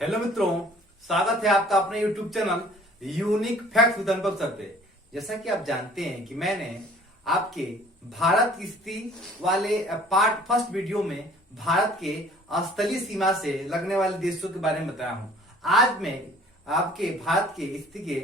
Hello मित्रों, स्वागत है आपका अपने YouTube channel unique facts with अनुभव सर पे। जैसा कि आप जानते हैं कि मैंने आपके भारत की स्थिति वाले पार्ट फर्स्ट वीडियो में भारत के स्थलीय सीमा से लगने वाले देशों के बारे में बताया हूं। आज मैं आपके भारत के स्थिति के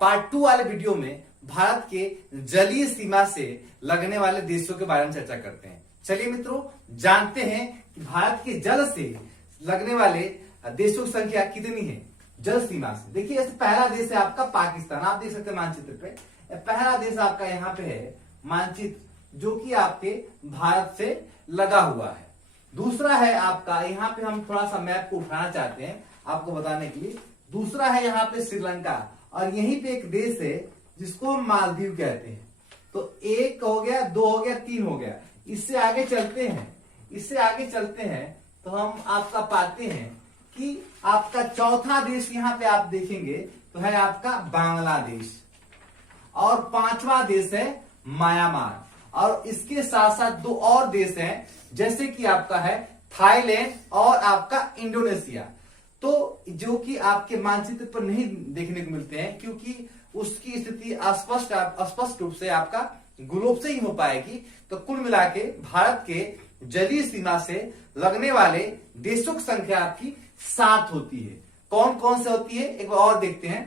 पार्ट 2 वाले वीडियो में भारत के जलीय सीमा से लगने वाले देशों के बारे में चर्चा करते हैं। चलिए मित्रों, जानते हैं कि भारत के जल से लगने वाले देशों की संख्या कितनी है जल सीमा से। देखिए, पहला देश है आपका पाकिस्तान। आप देख सकते हैं मानचित्र पे, पहला देश आपका यहाँ पे है मानचित्र, जो कि आपके भारत से लगा हुआ है। दूसरा है आपका, यहाँ पे हम थोड़ा सा मैप को उठाना चाहते हैं आपको बताने के लिए। दूसरा है यहाँ पे श्रीलंका, और यहीं पे एक देश है जिसको हम मालदीव कहते हैं। तो एक हो गया, दो हो गया, तीन हो गया। इससे आगे चलते हैं तो हम आपका पाते हैं कि आपका चौथा देश यहाँ पे आप देखेंगे तो है आपका बांग्लादेश, और पांचवा देश है म्यांमार, और इसके साथ साथ दो और देश हैं जैसे कि आपका है थाईलैंड और आपका इंडोनेशिया। तो जो कि आपके मानचित्र पर नहीं देखने को मिलते हैं, क्योंकि उसकी स्थिति स्पष्ट रूप से आपका ग्लोब से ही हो पाएगी। तो कुल मिला के भारत के जलीय सीमा से लगने वाले देशों की संख्या आपकी 7 होती है। कौन कौन से होती है एक बार और देखते हैं।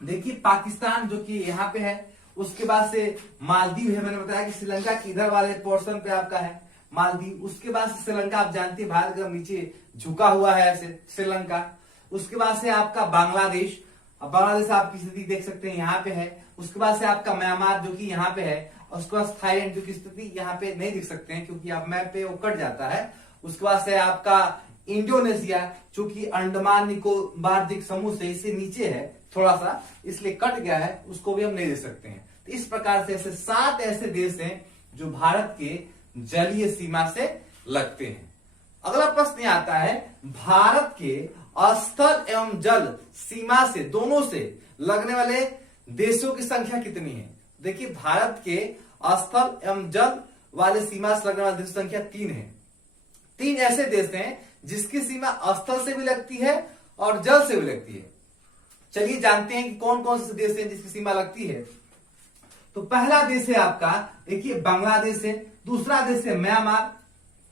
देखिए, पाकिस्तान जो कि यहाँ पे है, उसके बाद से मालदीव है। मैंने बताया कि श्रीलंका के इधर वाले पोर्शन पे आपका है मालदीव। उसके बाद से श्रीलंका, आप जानते हैं भारत का नीचे झुका हुआ है ऐसे श्रीलंका। उसके बाद से आपका बांग्लादेश, अब बांग्लादेश आपकी स्थिति देख सकते हैं यहाँ पे है। उसके बाद से आपका म्यांमार जो कि यहाँ पे है, और उसके बाद थाईलैंड जो की स्थिति यहाँ पे नहीं दिख सकते हैं क्योंकि आप मैप पे वो कट जाता है। उसके बाद से आपका इंडोनेशिया, जो कि अंडमान निकोबार द्वीप समूह से इससे नीचे है थोड़ा सा, इसलिए कट गया है, उसको भी हम नहीं देख सकते हैं। तो इस प्रकार से ऐसे 7 ऐसे देश हैं जो भारत के जलीय सीमा से लगते हैं। अगला प्रश्न आता है, भारत के स्थल एवं जल सीमा से दोनों से लगने वाले देशों की संख्या कितनी है। देखिए, भारत के स्थल एवं जल वाले सीमा से लगने वाले देशों की संख्या 3 है। 3 ऐसे देश हैं जिसकी सीमा स्थल से भी लगती है और जल से भी लगती है। चलिए जानते हैं कि कौन कौन से देश हैं जिसकी सीमा लगती है। तो पहला देश है आपका, देखिए, बांग्लादेश है। दूसरा देश है म्यांमार,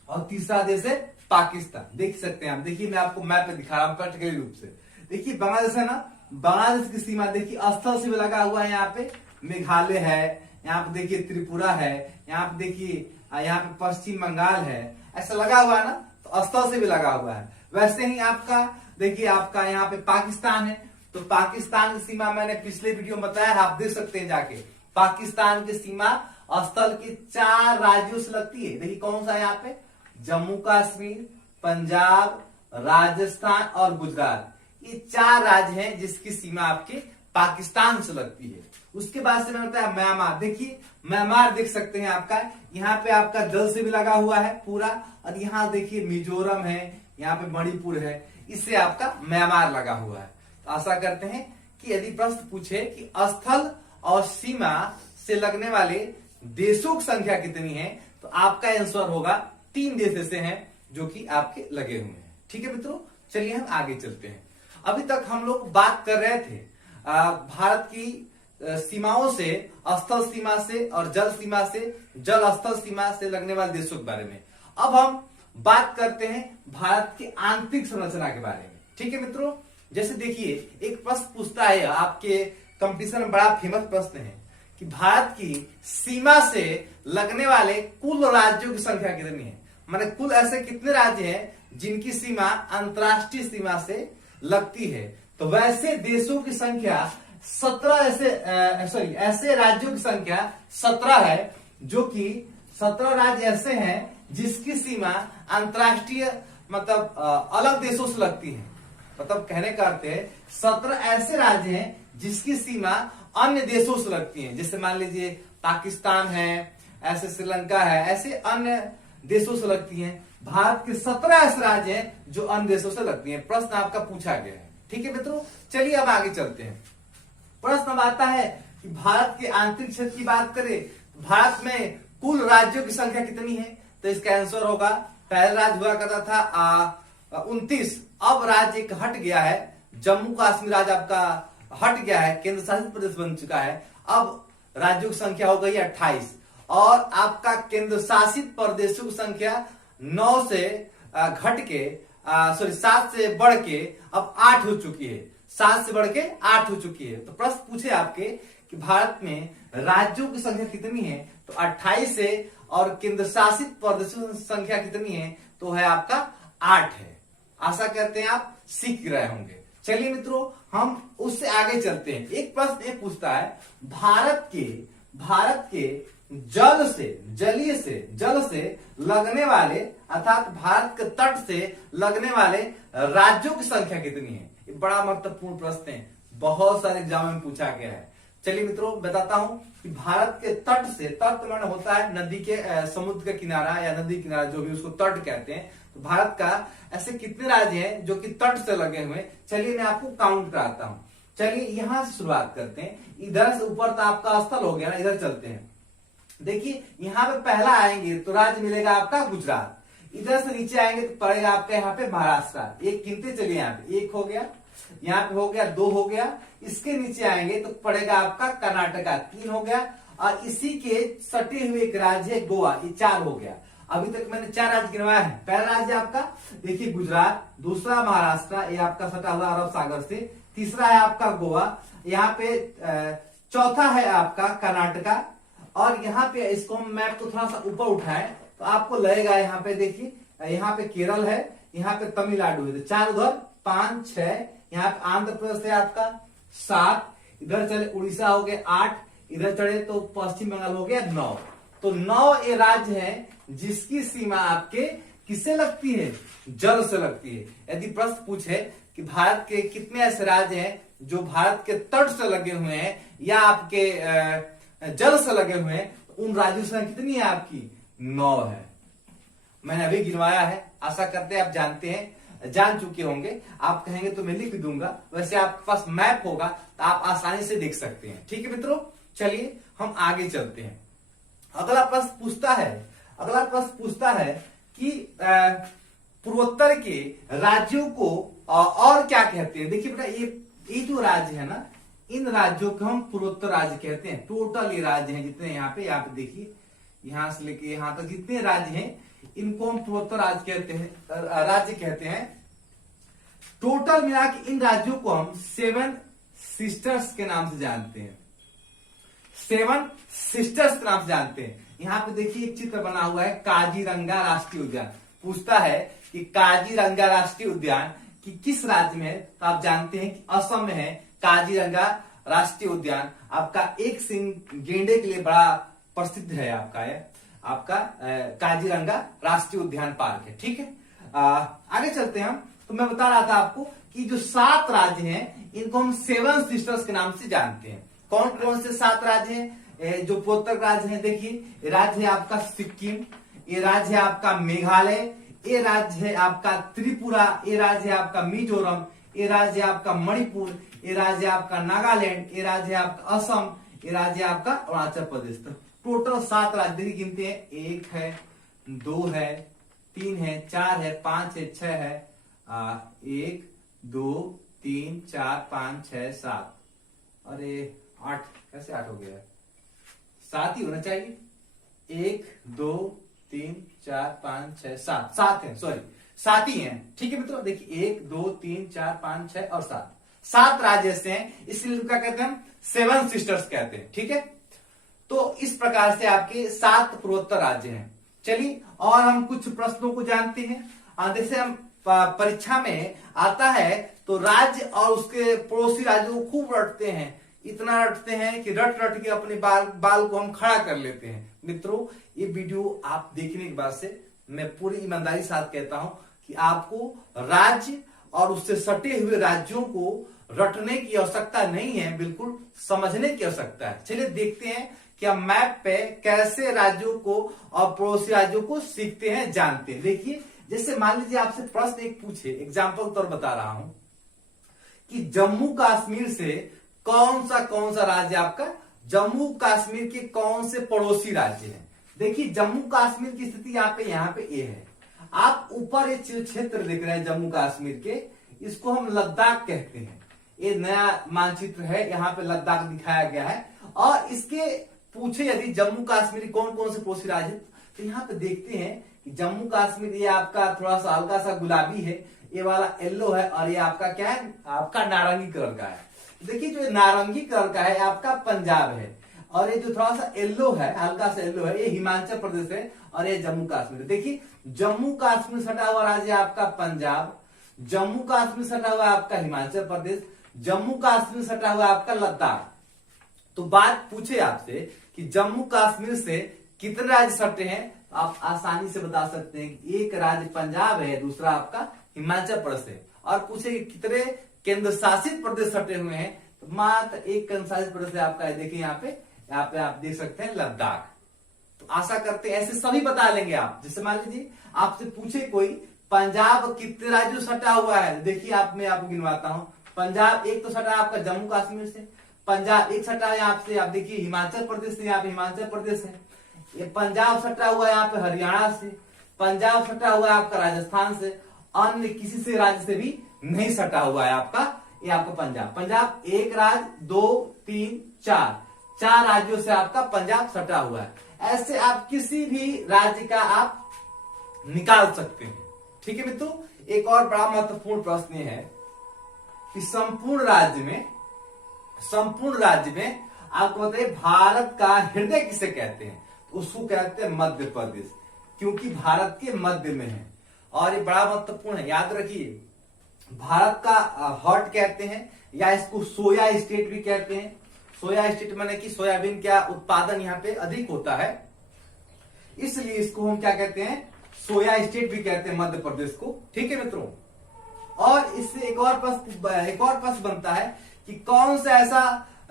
और तीसरा देश है पाकिस्तान। देख सकते हैं आप, देखिए मैं आपको मैप पे दिखा रहा हूं प्रैक्टिकली रूप से। देखिए, बांग्लादेश है ना, बांग्लादेश की सीमा देखिए स्थल से भी लगा हुआ है। यहाँ पे मेघालय है, यहाँ पे देखिए त्रिपुरा है, यहाँ पे देखिए यहाँ पे पश्चिम बंगाल है, ऐसा लगा हुआ है ना, तो स्थल से भी लगा हुआ है। वैसे ही आपका देखिए, आपका यहाँ पे पाकिस्तान है। तो पाकिस्तान की सीमा मैंने पिछले वीडियो में बताया है, आप देख सकते हैं जाके। पाकिस्तान की सीमा स्थल के 4 राज्यों से लगती है। देखिए कौन सा है यहाँ पे, जम्मू कश्मीर, पंजाब, राजस्थान और गुजरात। ये 4 राज्य हैं जिसकी सीमा आपके पाकिस्तान से लगती है। उसके बाद से मैंने बताया म्यांमार। देखिए, म्यांमार देख सकते हैं आपका, यहाँ पे आपका जल से भी लगा हुआ है पूरा, और यहाँ देखिए मिजोरम है, यहाँ पे मणिपुर है, इससे आपका म्यांमार लगा हुआ है। तो आशा करते हैं कि यदि प्रश्न पूछे कि स्थल और सीमा से लगने वाले देशों की संख्या कितनी है, तो आपका आंसर होगा 3 देश ऐसे हैं जो कि आपके लगे हुए हैं। ठीक है मित्रों, चलिए हम आगे चलते हैं। अभी तक हम लोग बात कर रहे थे भारत की सीमाओं से, स्थल सीमा से और जल सीमा से, जल स्थल सीमा से लगने वाले देशों के बारे में। अब हम बात करते हैं भारत की आंतरिक संरचना के बारे में। ठीक है मित्रों, जैसे देखिए, एक प्रश्न पूछता है आपके कंपटीशन में, बड़ा फेमस प्रश्न है कि भारत की सीमा से लगने वाले कुल राज्यों की संख्या कितनी है। माने कुल ऐसे कितने राज्य हैं जिनकी सीमा अंतरराष्ट्रीय सीमा से लगती है। तो वैसे देशों की संख्या 17 ऐसे राज्यों की संख्या 17 है, जो कि 17 राज्य ऐसे हैं जिसकी सीमा अंतरराष्ट्रीय मतलब अलग देशों से लगती है। मतलब कहने का अर्थ है 17 ऐसे राज्य हैं जिसकी सीमा अन्य देशों से लगती है। जैसे मान लीजिए पाकिस्तान है, ऐसे श्रीलंका है, ऐसे अन्य देशों से लगती हैं। भारत के 17 ऐसे राज्य हैं जो अन्य देशों से लगती हैं। प्रश्न आपका पूछा गया है। ठीक है मित्रों, चलिए अब आगे चलते हैं। प्रश्न अब आता है कि भारत के आंतरिक क्षेत्र की बात करें, भारत में कुल राज्यों की संख्या कितनी है। तो इसका आंसर होगा, पहला राज्य हुआ करता था 29, अब राज्य एक हट गया है, जम्मू कश्मीर राज्य आपका हट गया है, केंद्र शासित प्रदेश बन चुका है। अब राज्यों की संख्या हो गई 28 और आपका केंद्र शासित प्रदेशों की संख्या 9 से घट के 7 से बढ़ के अब 8 हो चुकी है। 7 से बढ़ के 8 हो चुकी है। तो प्रश्न पूछे आपके कि भारत में राज्यों की संख्या कितनी है, तो 28 है और केंद्र शासित प्रदेशों की संख्या कितनी है, तो है आपका 8 है। आशा करते हैं आप सीख रहे होंगे। चलिए मित्रों, हम उससे आगे चलते हैं। एक प्रश्न ये पूछता है, भारत के जल से लगने वाले अर्थात भारत के तट से लगने वाले राज्यों की संख्या कितनी है। ये बड़ा महत्वपूर्ण प्रश्न है, बहुत सारे एग्जाम में पूछा गया है। चलिए मित्रों बताता हूं कि भारत के तट से, तट माने होता है नदी के समुद्र का किनारा या नदी किनारा, जो भी उसको तट कहते हैं। तो भारत का ऐसे कितने राज्य हैं जो कि तट से लगे हुए। चलिए मैं आपको काउंट कराता हूं। चलिए यहां से शुरुआत करते हैं। इधर से ऊपर तो आपका स्थल हो गया ना, इधर चलते हैं। देखिए यहाँ पे पहला आएंगे तो राज्य मिलेगा आपका गुजरात। इधर से नीचे आएंगे तो पड़ेगा आपका यहाँ पे महाराष्ट्र। एक गिनते चलिए, यहाँ पे 1 हो गया, यहाँ पे हो गया 2 हो गया। इसके नीचे आएंगे तो पड़ेगा आपका कर्नाटका 3 हो गया और इसी के सटे हुए एक राज्य है गोवा, ये 4 हो गया। अभी तक मैंने 4 राज्य गिनवाया है। पहला राज्य आपका देखिए गुजरात, दूसरा महाराष्ट्र, ये आपका सटा हुआ अरब सागर से, तीसरा है आपका गोवा, यहाँ पे चौथा है आपका कर्नाटका और यहाँ पे इसको हम मैप को थोड़ा सा ऊपर उठाएं तो आपको लगेगा यहाँ पे देखिए, यहाँ पे केरल है, यहाँ पे तमिलनाडु है। 4 उधर 5 6, यहाँ पे आंध्र प्रदेश है आपका 7, इधर चले उड़ीसा हो गए 8, इधर चढ़े तो पश्चिम बंगाल हो गया 9। तो 9 ये राज्य है जिसकी सीमा आपके किससे लगती है, जल से लगती है। यदि प्रश्न पूछे कि भारत के कितने ऐसे राज्य हैं जो भारत के तट से लगे हुए हैं या आपके जल से लगे हुए हैं, उन राज्यों की संख्या कितनी है आपकी, 9 है। मैंने अभी गिनवाया है। आशा करते हैं आप जानते हैं, जान चुके होंगे। आप कहेंगे तो मैं लिख दूंगा, वैसे आपके पास मैप होगा तो आप आसानी से देख सकते हैं। ठीक है मित्रों, चलिए हम आगे चलते हैं। अगला प्रश्न पूछता है कि पूर्वोत्तर के राज्यों को और क्या कहते हैं। देखिए बेटा, ये जो राज्य है ना, इन राज्यों को हम पूर्वोत्तर राज्य कहते हैं। टोटल ये राज्य हैं जितने यहाँ पे देखिए, यहां से लेके यहां तक जितने राज्य हैं इनको हम पूर्वोत्तर राज्य कहते हैं। टोटल मिला के इन राज्यों को हम 7 सिस्टर्स के नाम से जानते हैं। 7 सिस्टर्स के नाम से जानते हैं। यहाँ पे देखिए एक चित्र बना हुआ है, काजीरंगा राष्ट्रीय उद्यान। पूछता है कि काजीरंगा राष्ट्रीय उद्यान कि किस राज्य में है, तो आप जानते हैं कि असम में है काजीरंगा राष्ट्रीय उद्यान। आपका एक सिंह गेंडे के लिए बड़ा प्रसिद्ध है आपका काजीरंगा राष्ट्रीय उद्यान पार्क है। ठीक है, आगे चलते हैं हम। तो मैं बता रहा था आपको कि जो 7 राज्य हैं इनको हम 7 सिस्टर्स के नाम से जानते हैं। कौन कौन से 7 राज्य हैं जो पूर्वोत्तर राज्य हैं। देखिए, राज्य है आपका सिक्किम, ये राज्य है आपका मेघालय, ये राज्य है आपका त्रिपुरा, ये राज्य है आपका मिजोरम, ये राज्य है आपका मणिपुर, ये राज्य है आपका नागालैंड, ये राज्य है आपका असम, ये राज्य है आपका अरुणाचल प्रदेश। तो टोटल 7 राज्य गिनते हैं। 1 है, 2 है, 3 है, 4 है, 5 है, 6 है। 1 2 3 4 5 6 7, अरे 8 कैसे 8 हो गया, 7 ही होना चाहिए। 1 2 3 4 5 6 7, 7 है, सॉरी 7 ही है। ठीक है मित्रों, देखिए 1 2 3 4 5 6 और 7 राज्य ऐसे हैं, इसलिए क्या कहते हैं हम 7 सिस्टर्स कहते हैं। ठीक है, तो इस प्रकार से आपके 7 पूर्वोत्तर राज्य हैं। चलिए और हम कुछ प्रश्नों को जानते हैं। जैसे हम परीक्षा में आता है तो राज्य और उसके पड़ोसी राज्यों को खूब रटते हैं, इतना रटते हैं कि रट रट के अपने बाल को हम खड़ा कर लेते हैं। मित्रों, ये वीडियो आप देखने के बाद से मैं पूरी ईमानदारी साथ कहता हूं कि आपको राज्य और उससे सटे हुए राज्यों को रटने की आवश्यकता नहीं है, बिल्कुल समझने की आवश्यकता है। चलिए देखते हैं कि हम मैप पे कैसे राज्यों को और पड़ोसी राज्यों को सीखते हैं, जानते हैं। देखिए, जैसे मान लीजिए आपसे प्रश्न एक पूछे, एग्जाम्पल के तौर बता रहा हूं कि जम्मू कश्मीर से कौन सा राज्य आपका, जम्मू कश्मीर के कौन से पड़ोसी राज्य हैं। देखिए, जम्मू कश्मीर की स्थिति यहाँ पे ए है आप ऊपर ये क्षेत्र देख रहे हैं जम्मू कश्मीर के, इसको हम लद्दाख कहते हैं। ये नया मानचित्र है, यहाँ पे लद्दाख दिखाया गया है। और इसके पूछे यदि जम्मू कश्मीर कौन कौन से पड़ोसी राज्य, तो यहाँ पे देखते हैं कि जम्मू कश्मीर ये आपका थोड़ा सा हल्का सा गुलाबी है, ये वाला येलो है, और ये आपका क्या है, आपका नारंगी कलर का है। देखिए जो नारंगी कलर का है आपका पंजाब है, और ये जो थोड़ा सा येलो है, हल्का सा येलो है, ये हिमाचल प्रदेश है, और ये जम्मू कश्मीर। देखिए जम्मू कश्मीर सटा हुआ राज्य आपका पंजाब, जम्मू कश्मीर सटा हुआ आपका हिमाचल प्रदेश, जम्मू कश्मीर सटा हुआ आपका लद्दाख। तो बात पूछे आपसे कि जम्मू कश्मीर से कितने राज्य सटे हैं, आप आसानी से बता सकते हैं कि एक राज्य पंजाब है, दूसरा आपका हिमाचल प्रदेश है। और पूछे कि कितने केंद्र शासित प्रदेश सटे हुए हैं, तो मात्र एक केंद्र शासित प्रदेश है आपका, देखिए यहाँ पे आप देख सकते हैं लद्दाख। तो आशा करते हैं ऐसे सभी बता लेंगे आप। जैसे मान लीजिए आपसे पूछे कोई पंजाब कितने राज्यों सटा हुआ है, देखिए मैं आपको गिनवाता हूँ। पंजाब एक तो सटा आपका जम्मू कश्मीर से, पंजाब एक सटा है आपसे, आप देखिए हिमाचल प्रदेश से, यहाँ पे हिमाचल प्रदेश है। ये पंजाब सटा हुआ है यहाँ पे हरियाणा से, पंजाब सटा हुआ है आपका राजस्थान से, अन्य किसी से राज्य से भी नहीं सटा हुआ है आपका, ये आपका पंजाब एक राज्य, 2, 3, 4 राज्यों से आपका पंजाब सटा हुआ है। ऐसे आप किसी भी राज्य का आप निकाल सकते हैं। ठीक है मित्रों, एक और बड़ा महत्वपूर्ण प्रश्न है कि संपूर्ण राज्य में आपको बताइए भारत का हृदय किसे कहते हैं, तो उसको कहते हैं मध्य प्रदेश, क्योंकि भारत के मध्य में है। और ये बड़ा महत्वपूर्ण है, याद रखिए भारत का हार्ट कहते हैं, या इसको सोया स्टेट भी कहते हैं। सोया स्टेट माने कि सोयाबीन का उत्पादन यहाँ पे अधिक होता है, इसलिए इसको हम क्या कहते हैं, सोया स्टेट भी कहते हैं मध्य प्रदेश को। ठीक है मित्रों, और इससे एक और प्रश्न बनता है कि कौन सा ऐसा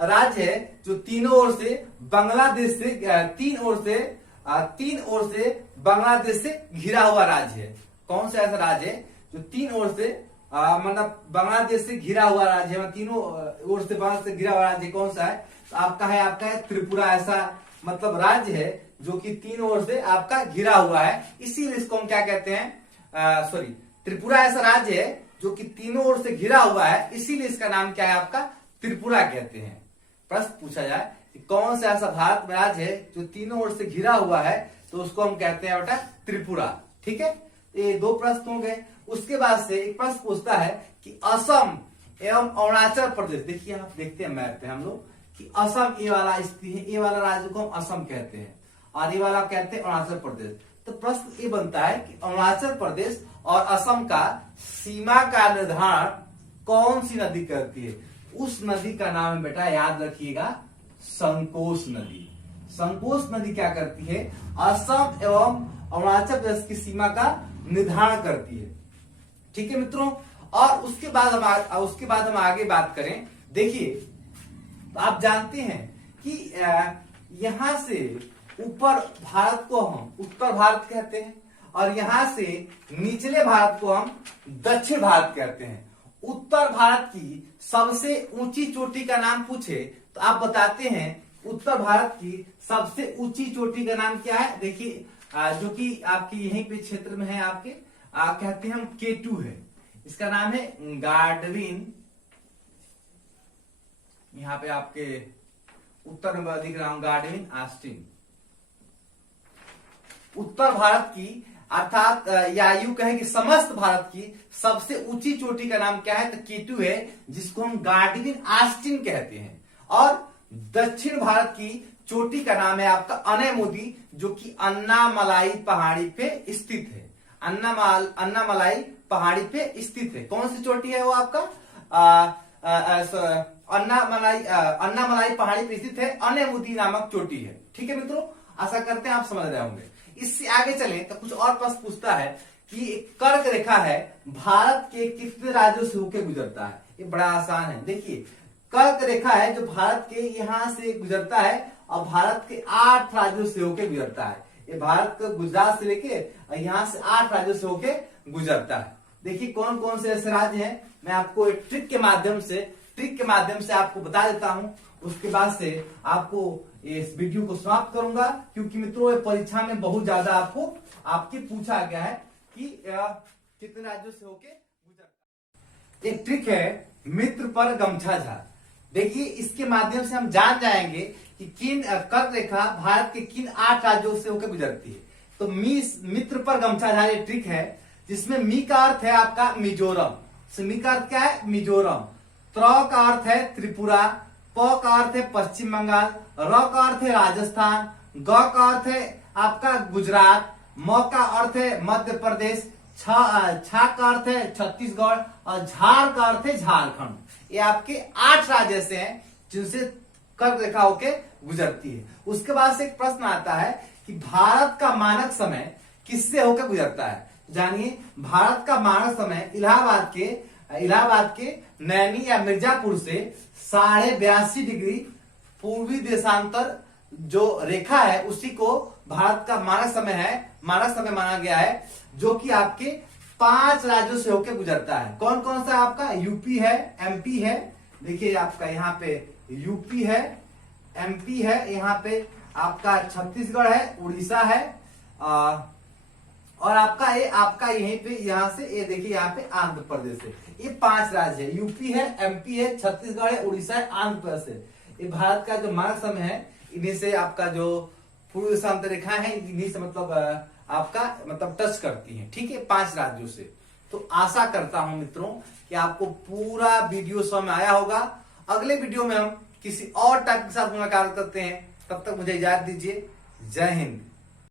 राज्य है जो तीनों ओर से बांग्लादेश से तीन ओर से बांग्लादेश से घिरा हुआ राज्य है। कौन सा ऐसा राज्य है जो तीन ओर से मतलब बांग्लादेश से घिरा हुआ राज्य है, तीनों ओर से बांग्लादेश से घिरा हुआ राज्य कौन सा है, तो आपका है त्रिपुरा। ऐसा मतलब राज्य है जो कि तीनों ओर से आपका घिरा हुआ है, इसीलिए इसको हम क्या कहते हैं, त्रिपुरा ऐसा राज्य है जो कि तीनों ओर से घिरा हुआ है, इसीलिए इसका नाम क्या है आपका, त्रिपुरा कहते हैं। प्रश्न पूछा जाए कि कौन सा ऐसा भारत में राज्य है जो तीनों ओर से घिरा हुआ है, तो उसको हम कहते हैं बेटा त्रिपुरा। ठीक है, ये 2 प्रश्न हो गए। उसके बाद से एक प्रश्न पूछता है कि असम एवं अरुणाचल प्रदेश, देखिए आप देखते हैं मैप पे हम लोग कि असम ये वाला स्थिति है, ये वाला राज्य को हम असम कहते हैं, और ये वाला कहते हैं अरुणाचल प्रदेश। तो प्रश्न ये बनता है कि अरुणाचल प्रदेश और असम का सीमा का निर्धारण कौन सी नदी करती है, उस नदी का नाम बेटा याद रखिएगा, संकोश नदी। संकोश नदी क्या करती है, असम एवं अरुणाचल प्रदेश की सीमा का निर्धारण करती है। ठीक है मित्रों, और उसके बाद हम आगे बात करें। देखिए तो आप जानते हैं कि यहां से ऊपर भारत को हम उत्तर भारत कहते हैं, और यहां से निचले भारत को हम दक्षिण भारत कहते हैं। उत्तर भारत की सबसे ऊंची चोटी का नाम पूछे तो आप बताते हैं उत्तर भारत की सबसे ऊंची चोटी का नाम क्या है। देखिए जो कि आपकी यहीं पे क्षेत्र में है, आपके कहते हैं हम K2 है, इसका नाम है गार्डविन। यहाँ पे आपके उत्तर में दिख रहा हूं, गार्डविन आस्टिन। उत्तर भारत की अर्थात या यूं कहें कि समस्त भारत की सबसे ऊंची चोटी का नाम क्या है, तो K2 है, जिसको हम गार्डविन आस्टिन कहते हैं। और दक्षिण भारत की चोटी का नाम है आपका अनेमुदी, जो कि अन्नामलाई पहाड़ी पे स्थित है। अन्नामलाई पहाड़ी पे स्थित है। कौन सी चोटी है वो आपका, अन्नामलाई पहाड़ी पे स्थित है, अनेमुदी नामक चोटी है। ठीक है मित्रों, आशा करते हैं आप समझ रहे होंगे। इससे आगे चलें तो कुछ और प्रश्न पूछता है कि कर्क रेखा है भारत के कितने राज्यों से होकर गुजरता है। ये बड़ा आसान है। देखिए कर्क रेखा है जो भारत के यहां से गुजरता है और भारत के 8 राज्यों से होकर गुजरता है। ये भारत के गुजरात से लेके यहां से 8 राज्यों से होकर गुजरता है। देखिए कौन कौन से ऐसे राज्य हैं, मैं आपको एक ट्रिक के माध्यम से आपको बता देता हूं। उसके बाद से आपको इस वीडियो को समाप्त करूंगा, क्योंकि मित्रों ये परीक्षा में बहुत ज्यादा आपके पूछा गया है कि कितने राज्यों से होके गुजरता है। एक ट्रिक है मित्र पर गमछा झाड़। देखिए इसके माध्यम से हम जान जाएंगे कि किन कर्क रेखा भारत के किन 8 राज्यों से होकर गुजरती है। तो मित्र पर गमछा झाड़ ये ट्रिक है, जिसमें मी का अर्थ है आपका मिजोरम। मी का अर्थ क्या है? मिजोरम। त्र का अर्थ है त्रिपुरा, प का अर्थ है पश्चिम बंगाल, र का अर्थ है राजस्थान, ग का अर्थ है आपका गुजरात, म का अर्थ है मध्य प्रदेश, छा का अर्थ है छत्तीसगढ़ और झार का अर्थ है झारखंड। ये आपके 8 राज्य ऐसे हैं जिनसे कर्क रेखा होके गुजरती है। उसके बाद से एक प्रश्न आता है कि भारत का मानक समय किससे होकर गुजरता है। जानिए, भारत का मानक समय इलाहाबाद के नैनी या मिर्जापुर से 82.5 डिग्री पूर्वी देशांतर जो रेखा है उसी को भारत का मानक समय माना गया है, जो कि आपके 5 राज्यों से होकर गुजरता है। कौन कौन सा? आपका यूपी है, एमपी है, देखिए आपका यहाँ पे यूपी है, एमपी है, यहाँ पे आपका छत्तीसगढ़ है, उड़ीसा है, और आपका यहीं पे यहाँ से ये देखिए यहाँ पे आंध्र प्रदेश है। ये 5 राज्य है, यूपी है, एमपी है, छत्तीसगढ़ है, उड़ीसा है, आंध्र प्रदेश है। ये भारत का जो मानक समय है, इन्हीं से आपका जो पूर्व देशांतर रेखा है इन्हीं से मतलब टच करती है। ठीक है, 5 राज्यों से। तो आशा करता हूं मित्रों कि आपको पूरा वीडियो समझ में आया होगा। अगले वीडियो में हम किसी और टॉपिक के साथ मुलाकात करते हैं। तब तक मुझे इजाजत दीजिए। जय हिंद।